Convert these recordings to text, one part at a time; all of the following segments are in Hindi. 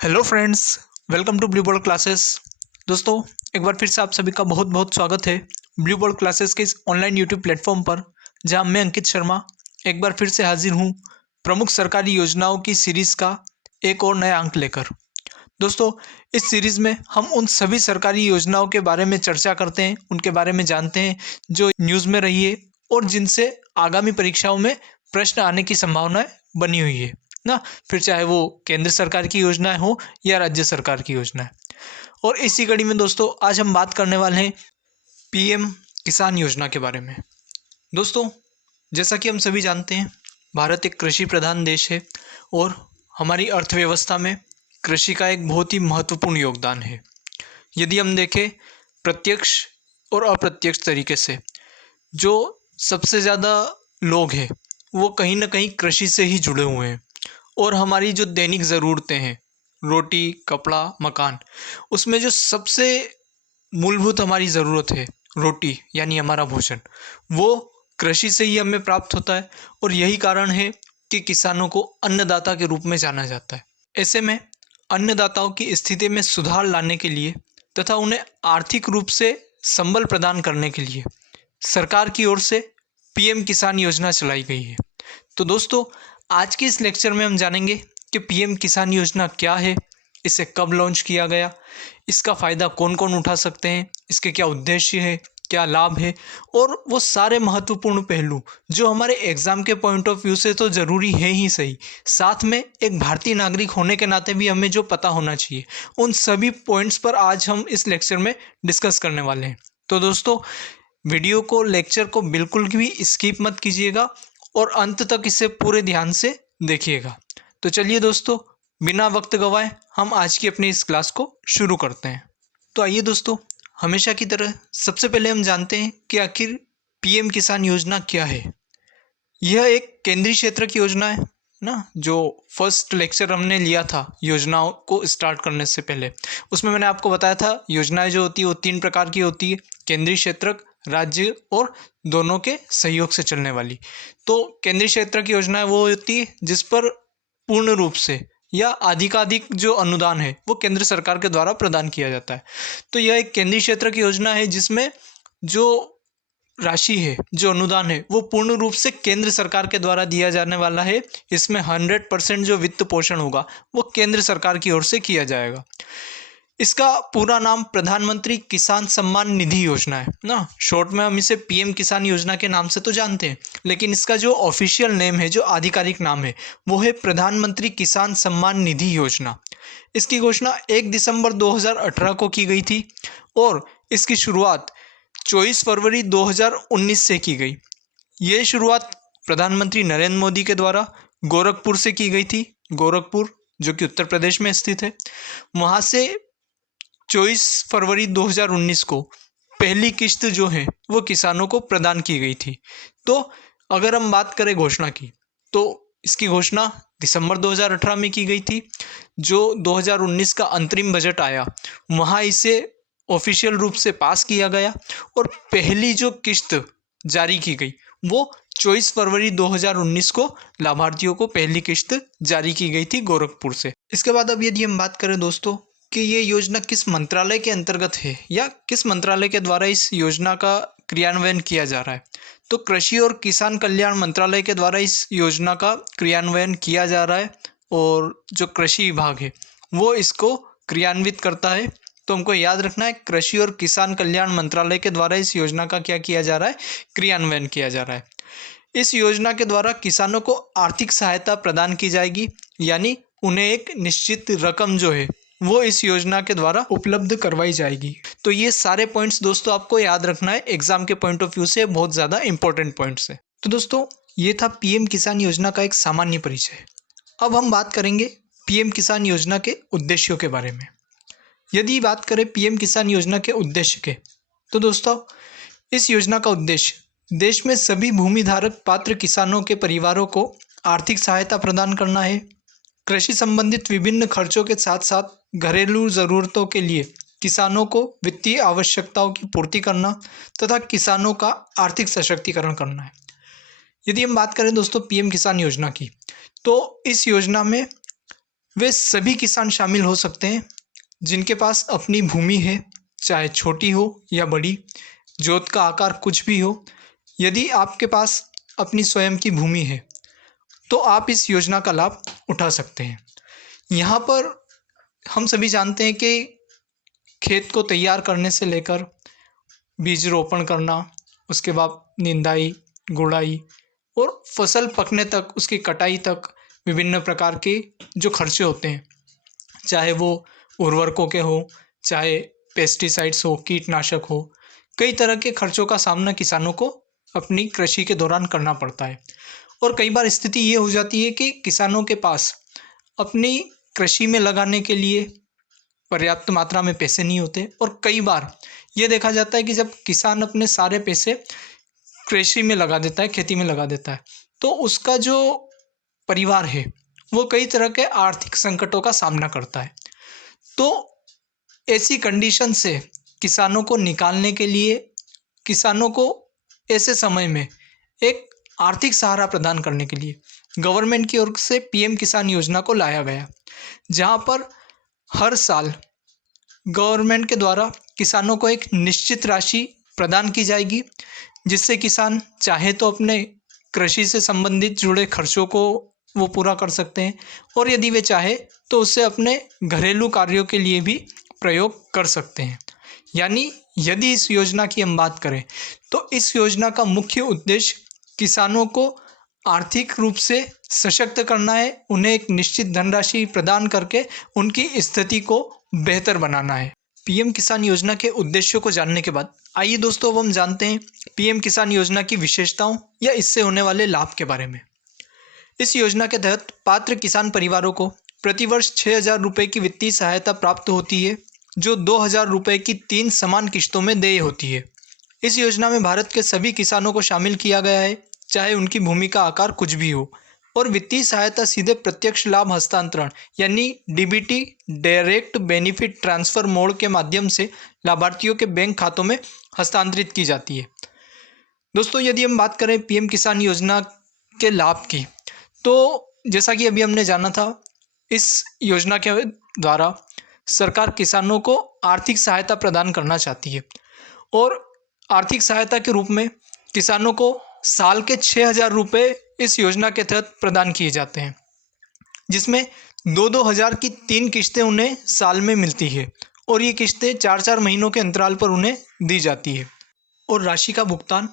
Hello friends, welcome to blue ball classes. दोस्तों, एक बार फिर से आप सभी का बहुत बहुत स्वागत है ब्लू बॉल क्लासेस के इस ऑनलाइन यूट्यूब प्लेटफॉर्म पर, जहां मैं अंकित शर्मा एक बार फिर से हाजिर हूं प्रमुख सरकारी योजनाओं की सीरीज़ का एक और नया अंक लेकर। दोस्तों, इस सीरीज़ में हम उन सभी सरकारी योजनाओं के बारे में चर्चा करते हैं, उनके बारे में जानते हैं जो न्यूज़ में रही है और जिनसे आगामी परीक्षाओं में प्रश्न आने की संभावनाएं बनी हुई है ना। फिर चाहे वो केंद्र सरकार की योजनाएं हो या राज्य सरकार की योजनाएं। और इसी कड़ी में दोस्तों, आज हम बात करने वाले हैं पीएम किसान योजना के बारे में। दोस्तों, जैसा कि हम सभी जानते हैं, भारत एक कृषि प्रधान देश है और हमारी अर्थव्यवस्था में कृषि का एक बहुत ही महत्वपूर्ण योगदान है। यदि हम देखें प्रत्यक्ष और अप्रत्यक्ष तरीके से, जो सबसे ज़्यादा लोग हैं वो कहीं ना कहीं कृषि से ही जुड़े हुए हैं। और हमारी जो दैनिक ज़रूरतें हैं, रोटी, कपड़ा, मकान, उसमें जो सबसे मूलभूत हमारी ज़रूरत है, रोटी यानी हमारा भोजन, वो कृषि से ही हमें प्राप्त होता है। और यही कारण है कि किसानों को अन्नदाता के रूप में जाना जाता है। ऐसे में अन्नदाताओं की स्थिति में सुधार लाने के लिए तथा उन्हें आर्थिक रूप से संबल प्रदान करने के लिए सरकार की ओर से पीएम किसान योजना चलाई गई है। तो दोस्तों, आज के इस लेक्चर में हम जानेंगे कि पीएम किसान योजना क्या है, इसे कब लॉन्च किया गया, इसका फ़ायदा कौन कौन उठा सकते हैं, इसके क्या उद्देश्य है, क्या लाभ है, और वो सारे महत्वपूर्ण पहलू जो हमारे एग्ज़ाम के पॉइंट ऑफ व्यू से तो ज़रूरी है ही सही, साथ में एक भारतीय नागरिक होने के नाते भी हमें जो पता होना चाहिए, उन सभी पॉइंट्स पर आज हम इस लेक्चर में डिस्कस करने वाले हैं। तो दोस्तों, वीडियो को, लेक्चर को बिल्कुल भी स्किप मत कीजिएगा और अंत तक इसे पूरे ध्यान से देखिएगा। तो चलिए दोस्तों, बिना वक्त गवाए हम आज की अपनी इस क्लास को शुरू करते हैं। तो आइए दोस्तों, हमेशा की तरह सबसे पहले हम जानते हैं कि आखिर पीएम किसान योजना क्या है। यह एक केंद्रीय क्षेत्र की योजना है ना। जो फर्स्ट लेक्चर हमने लिया था योजनाओं को स्टार्ट करने से पहले, उसमें मैंने आपको बताया था योजनाएं जो होती है वो 3 प्रकार की होती है: केंद्रीय क्षेत्र, राज्य और दोनों के सहयोग से चलने वाली। तो केंद्रीय क्षेत्र की योजनाएं वो होती है जिस पर पूर्ण रूप से या अधिकाधिक जो अनुदान है वो केंद्र सरकार के द्वारा प्रदान किया जाता है। तो यह एक केंद्रीय क्षेत्र की योजना है जिसमें जो राशि है, जो अनुदान है, वो पूर्ण रूप से केंद्र सरकार के द्वारा दिया जाने वाला है। इसमें 100% जो वित्त पोषण होगा वो केंद्र सरकार की ओर से किया जाएगा। इसका पूरा नाम प्रधानमंत्री किसान सम्मान निधि योजना है ना। शॉर्ट में हम इसे पीएम किसान योजना के नाम से तो जानते हैं, लेकिन इसका जो ऑफिशियल नेम है, जो आधिकारिक नाम है, वो है प्रधानमंत्री किसान सम्मान निधि योजना। इसकी घोषणा 1 दिसंबर 2018 को की गई थी और इसकी शुरुआत 24 फरवरी 2019 से की गई। ये शुरुआत प्रधानमंत्री नरेंद्र मोदी के द्वारा गोरखपुर से की गई थी। गोरखपुर जो कि उत्तर प्रदेश में स्थित है, वहाँ से 24 फरवरी 2019 को पहली किश्त जो है वो किसानों को प्रदान की गई थी। तो अगर हम बात करें घोषणा की, तो इसकी घोषणा दिसंबर 2018 में की गई थी। जो 2019 का अंतरिम बजट आया, वहाँ इसे ऑफिशियल रूप से पास किया गया और पहली जो किश्त जारी की गई वो 24 फरवरी 2019 को लाभार्थियों को पहली किश्त जारी की गई थी गोरखपुर से। इसके बाद अब यदि हम बात करें दोस्तों कि ये योजना किस मंत्रालय के अंतर्गत है या किस मंत्रालय के द्वारा इस योजना का क्रियान्वयन किया जा रहा है, तो कृषि और किसान कल्याण मंत्रालय के द्वारा इस योजना का क्रियान्वयन किया जा रहा है। और जो कृषि विभाग है वो इसको क्रियान्वित करता है। तो हमको याद रखना है, कृषि और किसान कल्याण मंत्रालय के द्वारा इस योजना का क्या किया जा रहा है, क्रियान्वयन किया जा रहा है। इस योजना के द्वारा किसानों को आर्थिक सहायता प्रदान की जाएगी, यानी उन्हें एक निश्चित रकम जो है वो इस योजना के द्वारा उपलब्ध करवाई जाएगी। तो ये सारे पॉइंट्स दोस्तों आपको याद रखना है, एग्जाम के पॉइंट ऑफ व्यू से बहुत ज़्यादा इंपॉर्टेंट पॉइंट्स है। तो दोस्तों, ये था पीएम किसान योजना का एक सामान्य परिचय। अब हम बात करेंगे पीएम किसान योजना के उद्देश्यों के बारे में। यदि बात करें पीएम किसान योजना के उद्देश्य के, तो दोस्तों इस योजना का उद्देश्य देश में सभी भूमिधारक पात्र किसानों के परिवारों को आर्थिक सहायता प्रदान करना है। कृषि संबंधित विभिन्न खर्चों के साथ साथ घरेलू ज़रूरतों के लिए किसानों को वित्तीय आवश्यकताओं की पूर्ति करना तथा किसानों का आर्थिक सशक्तिकरण करना है। यदि हम बात करें दोस्तों पीएम किसान योजना की, तो इस योजना में वे सभी किसान शामिल हो सकते हैं जिनके पास अपनी भूमि है, चाहे छोटी हो या बड़ी, जोत का आकार कुछ भी हो। यदि आपके पास अपनी स्वयं की भूमि है तो आप इस योजना का लाभ उठा सकते हैं। यहाँ पर हम सभी जानते हैं कि खेत को तैयार करने से लेकर बीज रोपण करना, उसके बाद निंदाई, गुड़ाई और फसल पकने तक, उसकी कटाई तक विभिन्न प्रकार के जो खर्चे होते हैं, चाहे वो उर्वरकों के हो, चाहे पेस्टिसाइड्स हो, कीटनाशक हो, कई तरह के खर्चों का सामना किसानों को अपनी कृषि के दौरान करना पड़ता है। और कई बार स्थिति ये हो जाती है कि किसानों के पास अपनी कृषि में लगाने के लिए पर्याप्त मात्रा में पैसे नहीं होते, और कई बार ये देखा जाता है कि जब किसान अपने सारे पैसे कृषि में लगा देता है, खेती में लगा देता है, तो उसका जो परिवार है वो कई तरह के आर्थिक संकटों का सामना करता है। तो ऐसी कंडीशन से किसानों को निकालने के लिए, किसानों को ऐसे समय में एक आर्थिक सहारा प्रदान करने के लिए गवर्नमेंट की ओर से पीएम किसान योजना को लाया गया, जहां पर हर साल गवर्नमेंट के द्वारा किसानों को एक निश्चित राशि प्रदान की जाएगी, जिससे किसान चाहे तो अपने कृषि से संबंधित जुड़े खर्चों को वो पूरा कर सकते हैं, और यदि वे चाहे तो उससे अपने घरेलू कार्यों के लिए भी प्रयोग कर सकते हैं। यानी यदि इस योजना की हम बात करें तो इस योजना का मुख्य उद्देश्य किसानों को आर्थिक रूप से सशक्त करना है, उन्हें एक निश्चित धनराशि प्रदान करके उनकी स्थिति को बेहतर बनाना है। पीएम किसान योजना के उद्देश्यों को जानने के बाद आइए दोस्तों अब हम जानते हैं पीएम किसान योजना की विशेषताओं या इससे होने वाले लाभ के बारे में। इस योजना के तहत पात्र किसान परिवारों को प्रतिवर्ष 6,000 रुपये की वित्तीय सहायता प्राप्त होती है, जो 2,000 रुपये की 3 समान किश्तों में देय होती है। इस योजना में भारत के सभी किसानों को शामिल किया गया है, चाहे उनकी भूमि का आकार कुछ भी हो, और वित्तीय सहायता सीधे प्रत्यक्ष लाभ हस्तांतरण यानी DBT direct benefit transfer mode के माध्यम से लाभार्थियों के बैंक खातों में हस्तांतरित की जाती है। दोस्तों यदि हम बात करें पीएम किसान योजना के लाभ की, तो जैसा कि अभी हमने जाना था, इस योजना के द्वारा सरकार किसानों को आर्थिक सहायता प्रदान करना चाहती है, और आर्थिक सहायता के रूप में किसानों को साल के 6,000 रुपये इस योजना के तहत प्रदान किए जाते हैं, जिसमें 2-2 हज़ार की 3 किश्तें उन्हें साल में मिलती है, और ये किश्तें 4-4 महीनों के अंतराल पर उन्हें दी जाती है। और राशि का भुगतान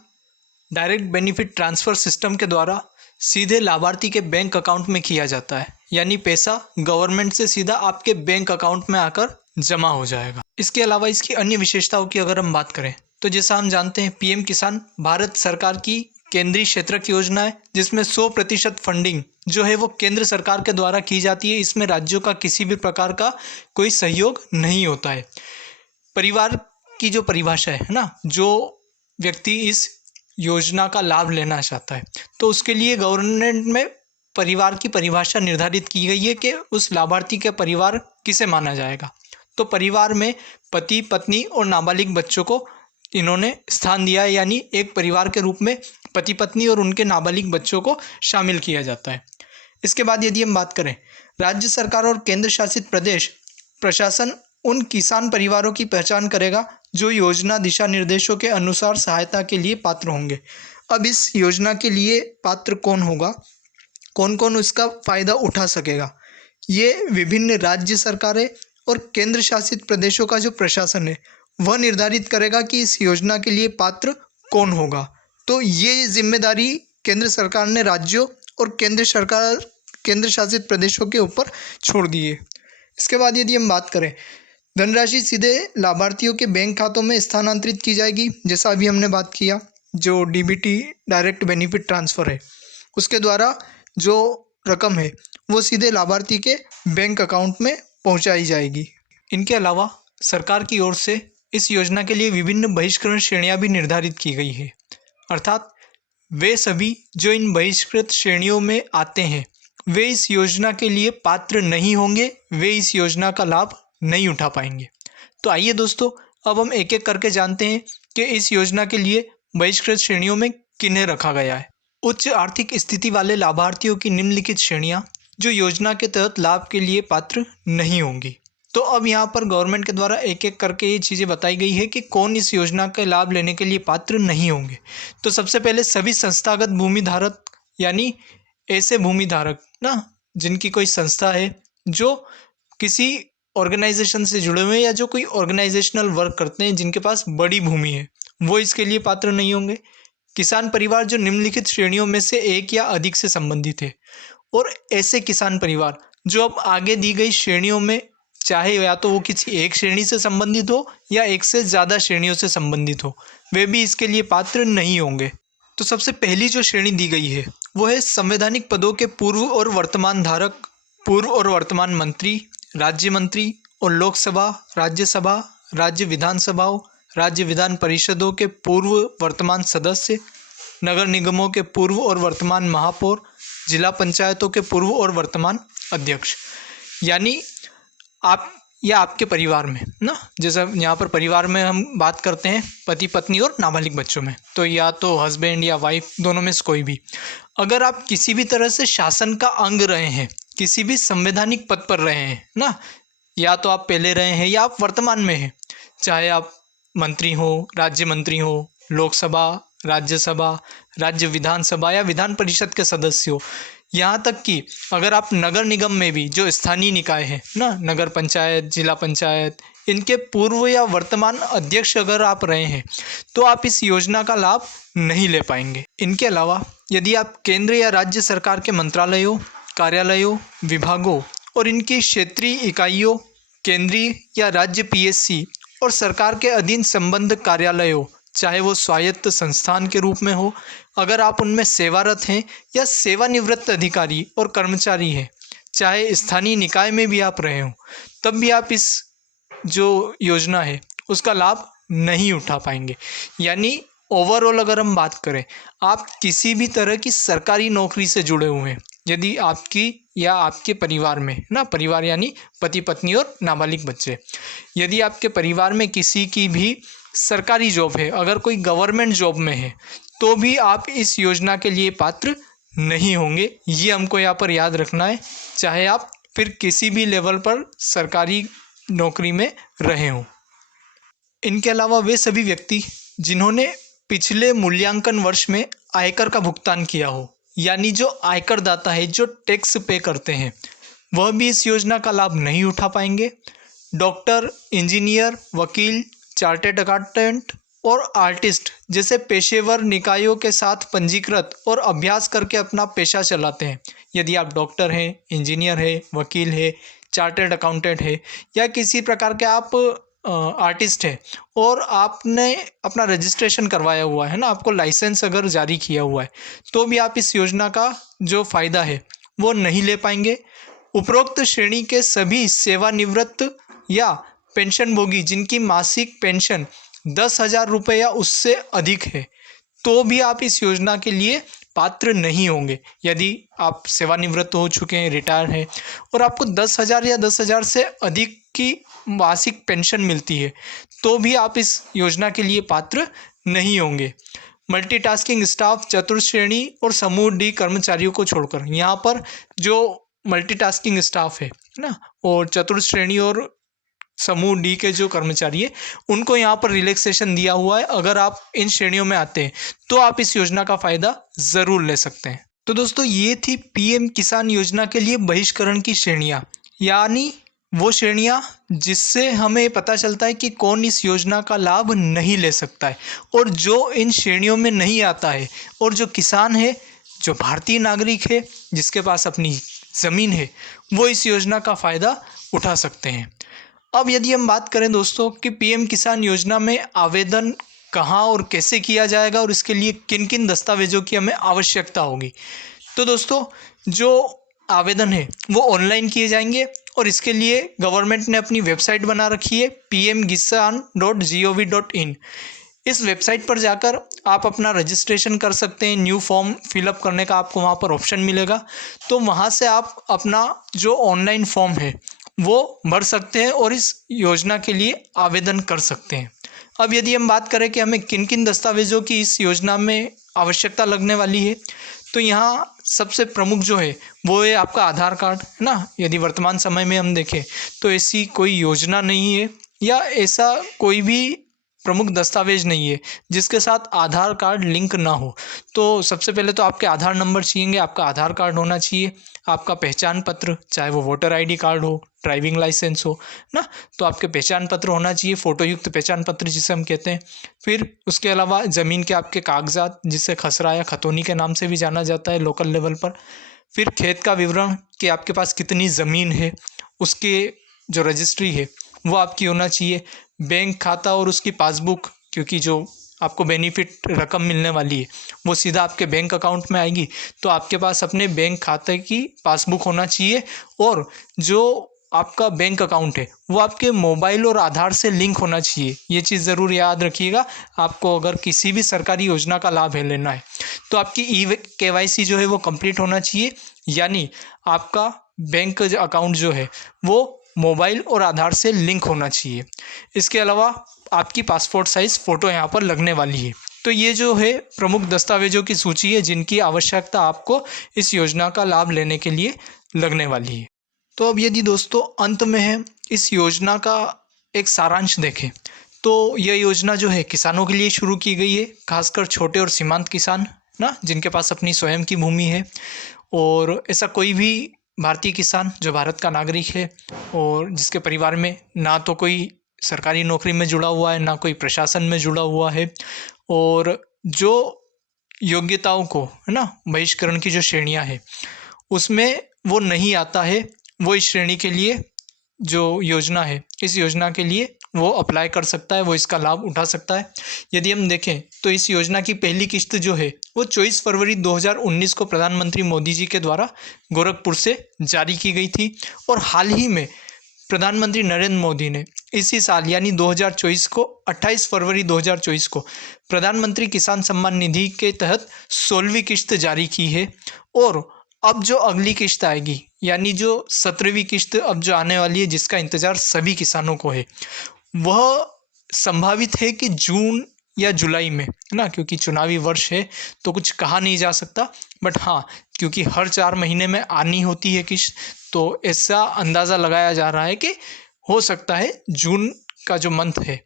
डायरेक्ट बेनिफिट ट्रांसफ़र सिस्टम के द्वारा सीधे लाभार्थी के बैंक अकाउंट में किया जाता है, यानी पैसा गवर्नमेंट से सीधा आपके बैंक अकाउंट में आकर जमा हो जाएगा। इसके अलावा इसकी अन्य विशेषताओं की अगर हम बात करें तो जैसा हम जानते हैं पीएम किसान भारत सरकार की केंद्रीय क्षेत्रक योजना है, जिसमें 100% फंडिंग जो है वो केंद्र सरकार के द्वारा की जाती है। इसमें राज्यों का किसी भी प्रकार का कोई सहयोग नहीं होता है। परिवार की जो परिभाषा है ना, जो व्यक्ति इस योजना का लाभ लेना चाहता है तो उसके लिए गवर्नमेंट में परिवार की परिभाषा निर्धारित की गई है कि उस लाभार्थी के परिवार किसे माना जाएगा। तो परिवार में पति, पत्नी और नाबालिग बच्चों को इन्होंने स्थान दिया है, यानी एक परिवार के रूप में पति, पत्नी और उनके नाबालिग बच्चों को शामिल किया जाता है। इसके बाद यदि हम बात करें, राज्य सरकार और केंद्र शासित प्रदेश प्रशासन उन किसान परिवारों की पहचान करेगा जो योजना दिशा निर्देशों के अनुसार सहायता के लिए पात्र होंगे। अब इस योजना के लिए पात्र कौन होगा, कौन कौन उसका फ़ायदा उठा सकेगा, ये विभिन्न राज्य सरकारें और केंद्र शासित प्रदेशों का जो प्रशासन है वह निर्धारित करेगा कि इस योजना के लिए पात्र कौन होगा। तो ये जिम्मेदारी केंद्र सरकार ने राज्यों और केंद्र शासित प्रदेशों के ऊपर छोड़ दी है। इसके बाद यदि हम बात करें, धनराशि सीधे लाभार्थियों के बैंक खातों में स्थानांतरित की जाएगी। जैसा अभी हमने बात किया, जो डीबीटी डायरेक्ट बेनिफिट ट्रांसफ़र है उसके द्वारा जो रकम है वो सीधे लाभार्थी के बैंक अकाउंट में पहुंचाई जाएगी। इनके अलावा सरकार की ओर से इस योजना के लिए विभिन्न बहिष्करण श्रेणियां भी निर्धारित की गई है, अर्थात वे सभी जो इन बहिष्कृत श्रेणियों में आते हैं वे इस योजना के लिए पात्र नहीं होंगे, वे इस योजना का लाभ नहीं उठा पाएंगे। तो आइए दोस्तों अब हम एक एक करके जानते हैं कि इस योजना के लिए बहिष्कृत श्रेणियों में किन्हें रखा गया है। उच्च आर्थिक स्थिति वाले लाभार्थियों की निम्नलिखित श्रेणियां जो योजना के तहत लाभ के लिए पात्र नहीं होंगी। तो अब यहाँ पर गवर्नमेंट के द्वारा एक एक करके ये चीज़ें बताई गई है कि कौन इस योजना का लाभ लेने के लिए पात्र नहीं होंगे। तो सबसे पहले सभी संस्थागत भूमि धारक, यानी ऐसे भूमि धारक ना जिनकी कोई संस्था है, जो किसी ऑर्गेनाइजेशन से जुड़े हुए हैं या जो कोई ऑर्गेनाइजेशनल वर्क करते हैं, जिनके पास बड़ी भूमि है, वो इसके लिए पात्र नहीं होंगे। किसान परिवार जो निम्नलिखित श्रेणियों में से एक या अधिक से संबंधित है, और ऐसे किसान परिवार जो अब आगे दी गई श्रेणियों में, चाहे या तो वो किसी एक श्रेणी से संबंधित हो या एक से ज़्यादा श्रेणियों से संबंधित हो, वे भी इसके लिए पात्र नहीं होंगे। तो सबसे पहली जो श्रेणी दी गई है वो है संवैधानिक पदों के पूर्व और वर्तमान धारक, पूर्व और वर्तमान मंत्री, राज्य मंत्री और लोकसभा, राज्यसभा, राज्य विधानसभाओं, राज्य विधान परिषदों के पूर्व वर्तमान सदस्य, नगर निगमों के पूर्व और वर्तमान महापौर, जिला पंचायतों के पूर्व और वर्तमान अध्यक्ष। यानी आप या आपके परिवार में ना, जैसे यहाँ पर परिवार में हम बात करते हैं पति पत्नी और नाबालिग बच्चों में, तो या तो हस्बैंड या वाइफ, दोनों में से कोई भी, अगर आप किसी भी तरह से शासन का अंग रहे हैं, किसी भी संवैधानिक पद पर रहे हैं ना, या तो आप पहले रहे हैं या आप वर्तमान में हैं, चाहे आप मंत्री हो, राज्य मंत्री हो, लोकसभा, राज्यसभा, राज्य विधानसभा या विधान परिषद के सदस्य हो, यहाँ तक कि अगर आप नगर निगम में भी, जो स्थानीय निकाय हैं ना, नगर पंचायत, जिला पंचायत, इनके पूर्व या वर्तमान अध्यक्ष अगर आप रहे हैं, तो आप इस योजना का लाभ नहीं ले पाएंगे। इनके अलावा यदि आप केंद्र या राज्य सरकार के मंत्रालयों, कार्यालयों, विभागों और इनकी क्षेत्रीय इकाइयों, केंद्रीय या राज्य पीएससी और सरकार के अधीन संबद्ध कार्यालयों, चाहे वो स्वायत्त संस्थान के रूप में हो, अगर आप उनमें सेवारत हैं या सेवानिवृत्त अधिकारी और कर्मचारी हैं, चाहे स्थानीय निकाय में भी आप रहे हों, तब भी आप इस जो योजना है उसका लाभ नहीं उठा पाएंगे। यानी ओवरऑल अगर हम बात करें, आप किसी भी तरह की सरकारी नौकरी से जुड़े हुए हैं, यदि आपकी या आपके परिवार में ना, परिवार यानी पति पत्नी और नाबालिग बच्चे, यदि आपके परिवार में किसी की भी सरकारी जॉब है, अगर कोई गवर्नमेंट जॉब में है, तो भी आप इस योजना के लिए पात्र नहीं होंगे। ये हमको यहाँ पर याद रखना है, चाहे आप फिर किसी भी लेवल पर सरकारी नौकरी में रहे हों। इनके अलावा वे सभी व्यक्ति जिन्होंने पिछले मूल्यांकन वर्ष में आयकर का भुगतान किया हो, यानी जो आयकर दाता है, जो टैक्स पे करते हैं, वह भी इस योजना का लाभ नहीं उठा पाएंगे। डॉक्टर, इंजीनियर, वकील, चार्टेड अकाउंटेंट और आर्टिस्ट जैसे पेशेवर निकायों के साथ पंजीकृत और अभ्यास करके अपना पेशा चलाते हैं। यदि आप डॉक्टर हैं, इंजीनियर हैं, वकील हैं, चार्टेड अकाउंटेंट है या किसी प्रकार के आप आर्टिस्ट है और आपने अपना रजिस्ट्रेशन करवाया हुआ है ना, आपको लाइसेंस अगर जारी किया हुआ है, तो भी आप इस योजना का जो फ़ायदा है वो नहीं ले पाएंगे। उपरोक्त श्रेणी के सभी सेवानिवृत्त या पेंशनभोगी जिनकी मासिक पेंशन 10,000 रुपये या उससे अधिक है, तो भी आप इस योजना के लिए पात्र नहीं होंगे। यदि आप सेवानिवृत्त हो चुके हैं, रिटायर हैं और आपको 10,000 या 10,000 से अधिक की मासिक पेंशन मिलती है, तो भी आप इस योजना के लिए पात्र नहीं होंगे। मल्टीटास्किंग स्टाफ, चतुर्थ श्रेणी और समूह डी कर्मचारियों को छोड़कर, यहाँ पर जो मल्टीटास्किंग स्टाफ है ना, और चतुर्थ श्रेणी और समूह डी के जो कर्मचारी है, उनको यहाँ पर रिलैक्सेशन दिया हुआ है। अगर आप इन श्रेणियों में आते हैं तो आप इस योजना का फ़ायदा ज़रूर ले सकते हैं। तो दोस्तों, ये थी पीएम किसान योजना के लिए बहिष्करण की श्रेणियाँ, यानी वो श्रेणियाँ जिससे हमें पता चलता है कि कौन इस योजना का लाभ नहीं ले सकता है, और जो इन श्रेणियों में नहीं आता है और जो किसान है, जो भारतीय नागरिक है, जिसके पास अपनी ज़मीन है, वो इस योजना का फ़ायदा उठा सकते हैं। अब यदि हम बात करें दोस्तों कि पीएम किसान योजना में आवेदन कहाँ और कैसे किया जाएगा और इसके लिए किन किन दस्तावेज़ों की हमें आवश्यकता होगी, तो दोस्तों जो आवेदन है वो ऑनलाइन किए जाएंगे और इसके लिए गवर्नमेंट ने अपनी वेबसाइट बना रखी है pmkisan.gov.in। इस वेबसाइट पर जाकर आप अपना रजिस्ट्रेशन कर सकते हैं। न्यू फॉर्म फिलअप करने का आपको वहाँ पर ऑप्शन मिलेगा, तो वहाँ से आप अपना जो ऑनलाइन फॉर्म है वो भर सकते हैं और इस योजना के लिए आवेदन कर सकते हैं। अब यदि हम बात करें कि हमें किन किन दस्तावेज़ों की इस योजना में आवश्यकता लगने वाली है, तो यहाँ सबसे प्रमुख जो है वो है आपका आधार कार्ड, है ना। यदि वर्तमान समय में हम देखें तो ऐसी कोई योजना नहीं है या ऐसा कोई भी प्रमुख दस्तावेज नहीं है जिसके साथ आधार कार्ड लिंक ना हो। तो सबसे पहले तो आपके आधार नंबर चाहिए, आपका आधार कार्ड होना चाहिए, आपका पहचान पत्र, चाहे वो वोटर आईडी कार्ड हो, ड्राइविंग लाइसेंस हो ना, तो आपके पहचान पत्र होना चाहिए, फ़ोटो युक्त पहचान पत्र जिसे हम कहते हैं। फिर उसके अलावा ज़मीन के आपके कागजात, जिसे खसरा या खतौनी के नाम से भी जाना जाता है लोकल लेवल पर। फिर खेत का विवरण कि आपके पास कितनी ज़मीन है, उसके जो रजिस्ट्री है वो आपकी होना चाहिए। बैंक खाता और उसकी पासबुक, क्योंकि जो आपको बेनिफिट रकम मिलने वाली है वो सीधा आपके बैंक अकाउंट में आएगी, तो आपके पास अपने बैंक खाते की पासबुक होना चाहिए। और जो आपका बैंक अकाउंट है वो आपके मोबाइल और आधार से लिंक होना चाहिए। ये चीज़ ज़रूर याद रखिएगा। आपको अगर किसी भी सरकारी योजना का लाभ है लेना है तो आपकी KYC जो है वो कंप्लीट होना चाहिए, यानी आपका बैंक अकाउंट जो है वो मोबाइल और आधार से लिंक होना चाहिए। इसके अलावा आपकी पासपोर्ट साइज़ फ़ोटो यहाँ पर लगने वाली है। तो ये जो है प्रमुख दस्तावेजों की सूची है जिनकी आवश्यकता आपको इस योजना का लाभ लेने के लिए लगने वाली है। तो अब यदि दोस्तों अंत में है इस योजना का एक सारांश देखें तो यह योजना जो है किसानों के लिए शुरू की गई है, खासकर छोटे और सीमांत किसान ना, जिनके पास अपनी स्वयं की भूमि है। और ऐसा कोई भी भारतीय किसान जो भारत का नागरिक है और जिसके परिवार में ना तो कोई सरकारी नौकरी में जुड़ा हुआ है, ना कोई प्रशासन में जुड़ा हुआ है, और जो योग्यताओं को, है ना, बहिष्करण की जो श्रेणियां हैं उसमें वो नहीं आता है, वो इस श्रेणी के लिए जो योजना है, इस योजना के लिए वो अप्लाई कर सकता है, वो इसका लाभ उठा सकता है। यदि हम देखें तो इस योजना की पहली किस्त जो है वो 24 फरवरी 2019 को प्रधानमंत्री मोदी जी के द्वारा गोरखपुर से जारी की गई थी। और हाल ही में प्रधानमंत्री नरेंद्र मोदी ने इसी साल यानी 2024 को 28 फरवरी 2024 को प्रधानमंत्री किसान सम्मान निधि के तहत 16वीं किस्त जारी की है। और अब जो अगली किस्त आएगी यानी जो 17वीं किस्त अब जो आने वाली है, जिसका इंतज़ार सभी किसानों को है, वह संभावित है कि जून या जुलाई में, है ना, क्योंकि चुनावी वर्ष है तो कुछ कहा नहीं जा सकता। बट हाँ, क्योंकि हर 4 महीने में आनी होती है किस्त, तो ऐसा अंदाज़ा लगाया जा रहा है कि हो सकता है जून का जो मंथ है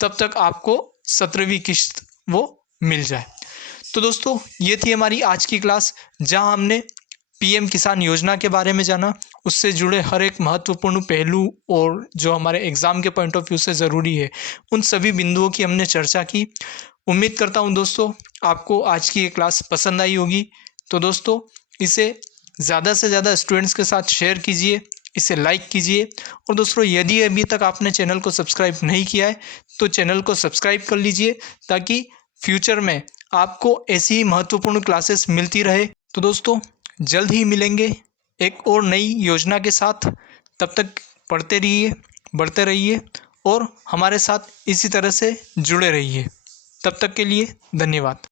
तब तक आपको 17वीं किस्त वो मिल जाए। तो दोस्तों ये थी हमारी आज की क्लास, जहां हमने PM किसान योजना के बारे में जाना, उससे जुड़े हर एक महत्वपूर्ण पहलू और जो हमारे एग्ज़ाम के पॉइंट ऑफ व्यू से ज़रूरी है उन सभी बिंदुओं की हमने चर्चा की। उम्मीद करता हूं दोस्तों आपको आज की ये क्लास पसंद आई होगी। तो दोस्तों इसे ज़्यादा से ज़्यादा स्टूडेंट्स के साथ शेयर कीजिए, इसे लाइक कीजिए। और दोस्तों यदि अभी तक आपने चैनल को सब्सक्राइब नहीं किया है तो चैनल को सब्सक्राइब कर लीजिए, ताकि फ्यूचर में आपको ऐसी ही महत्वपूर्ण क्लासेस मिलती रहे। तो दोस्तों जल्द ही मिलेंगे एक और नई योजना के साथ। तब तक पढ़ते रहिए, बढ़ते रहिए और हमारे साथ इसी तरह से जुड़े रहिए। तब तक के लिए धन्यवाद।